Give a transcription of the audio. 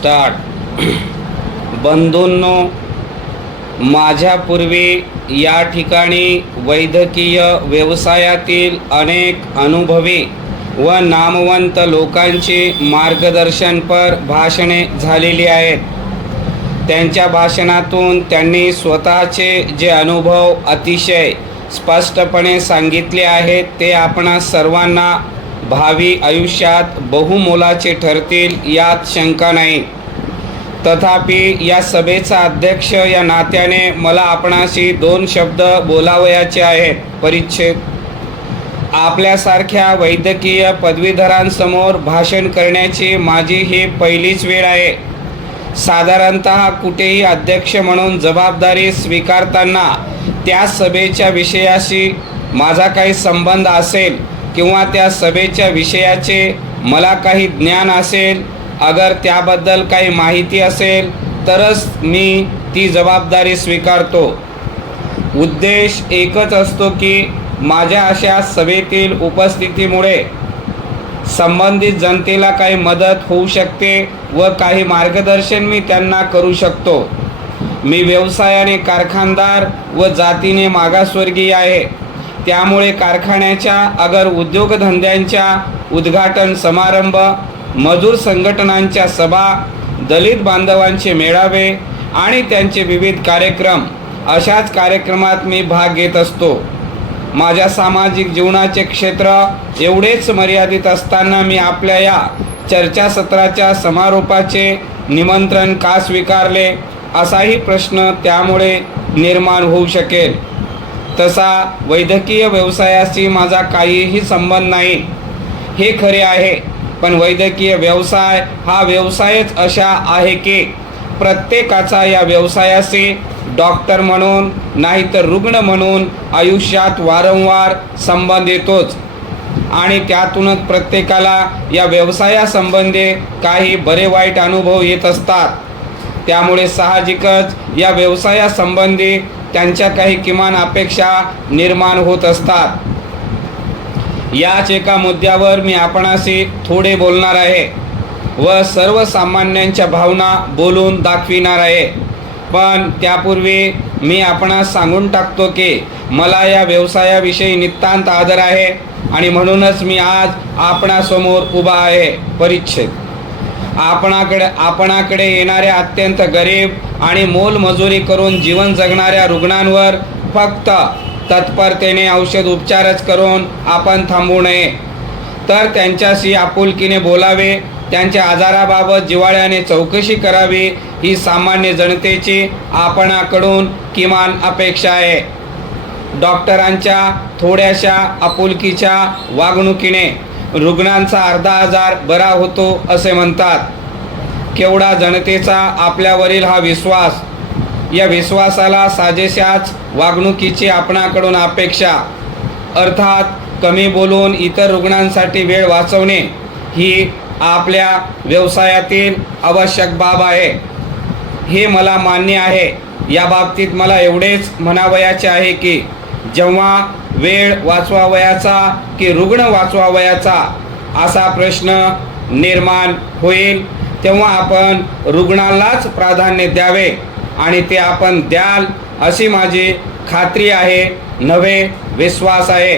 Start. बंधूंनो, माझ्यापूर्वी या ठिकाणी वैद्यकीय व्यवसायातील अनेक अनुभवी व नामवंत लोकांची मार्गदर्शनपर भाषणे झालेली आहेत. त्यांच्या भाषणातून त्यांनी स्वतःचे जे अनुभव अतिशय स्पष्टपणे सांगितले आहेत ते आपणा सर्वांना भावी आयुष्यात बहुमोलाचे ठरतील यात शंका नाही. तथापि या सभेचा अध्यक्ष या नात्याने मला आपणाशी 2 शब्द बोलावयाचे आहेत. परिच्छेद. आपल्यासारख्या वैद्यकीय पदवीधरांसमोर भाषण करण्याची माझी ही पहिलीच वेळ आहे. साधारणतः कुठेही अध्यक्ष म्हणून जबाबदारी स्वीकारताना त्या सभेच्या विषयाशी माझा काही संबंध असेल किंवा त्या सभेच्या विषयाचे मला काही ज्ञान असेल, अगर त्याबद्दल काही माहिती असेल तरच मी ती जबाबदारी स्वीकारतो. उद्देश एकच असतो की माझ्या अशा सभेतील उपस्थितीमुळे संबंधित जनतेला काही मदत होऊ शकते व काही मार्गदर्शन मी त्यांना करू शकतो. मी व्यवसायाने कारखानदार व जातीने मागासवर्गीय आहे. त्यामुळे कारखान्याच्या अगर उद्योगधंद्यांच्या उद्घाटन समारंभ, मजूर संघटनांच्या सभा, दलित बांधवांचे मेळावे आणि त्यांचे विविध कार्यक्रम अशाच कार्यक्रमात मी भाग घेत असतो. माझ्या सामाजिक जीवनाचे क्षेत्र एवढेच मर्यादित असताना मी आपल्या या चर्चासत्राच्या समारोपाचे निमंत्रण का स्वीकारले असाही प्रश्न त्यामुळे निर्माण होऊ शकेल. तसा वैद्यकीय व्यवसायाशी माझा काहीही संबंध नाही हे खरे आहे, पण वैद्यकीय व्यवसाय हा व्यवसायच अशा आहे की प्रत्येकाचा या व्यवसायाशी डॉक्टर म्हणून नाहीतर रुग्ण म्हणून आयुष्यात वारंवार संबंध येतोच आणि त्यातूनच प्रत्येकाला या व्यवसायासंबंधी काही बरे वाईट अनुभव येत असतात. त्यामुळे साहजिकच या व्यवसायासंबंधी त्यांच्या काही किमान अपेक्षा निर्माण होत असतात. याच एका मुद्द्यावर मी आपणाशी थोडे बोलणार आहे व सर्वसामान्यांच्या भावना बोलून दाखविणार आहे. पण त्यापूर्वी मी आपणास सांगून टाकतो की मला या व्यवसायाविषयी नितांत आदर आहे आणि म्हणूनच मी आज आपणासमोर उभा आहे. परिच्छेद. आपणाकडे येणाऱ्या अत्यंत गरीब आणि मोलमजुरी करून जीवन जगणाऱ्या रुग्णांवर फक्त तत्परतेने औषध उपचारच करून आपण थांबू नये, तर त्यांच्याशी आपुलकीने बोलावे, त्यांच्या आजाराबाबत जिव्हाळ्याने चौकशी करावी ही सामान्य जनतेची आपणाकडून किमान अपेक्षा आहे. डॉक्टरांच्या थोड्याशा आपुलकीच्या वागणुकीने रुग्णांचा अर्धा आजार बरा होतो असे म्हणतात. केवढा जनतेचा आपल्यावरील हा विश्वास, या विश्वासाला साजेशाच वागणुकीची आपणाकडून अपेक्षा. अर्थात कमी बोलून इतर रुग्णांसाठी वेळ वाचवणे ही आपल्या व्यवसायातील आवश्यक बाब आहे हे मला मान्य आहे. या बाबतीत मला एवढेच म्हणावयाचे आहे की जेव्हा वेळ वाचवावयाचा की रुग्ण वाचवावयाचा असा प्रश्न निर्माण होईल तेव्हा आपण रुग्णालाच प्राधान्य द्यावे आणि ते आपण द्याल अशी माझी खात्री आहे, नव्हे विश्वास आहे.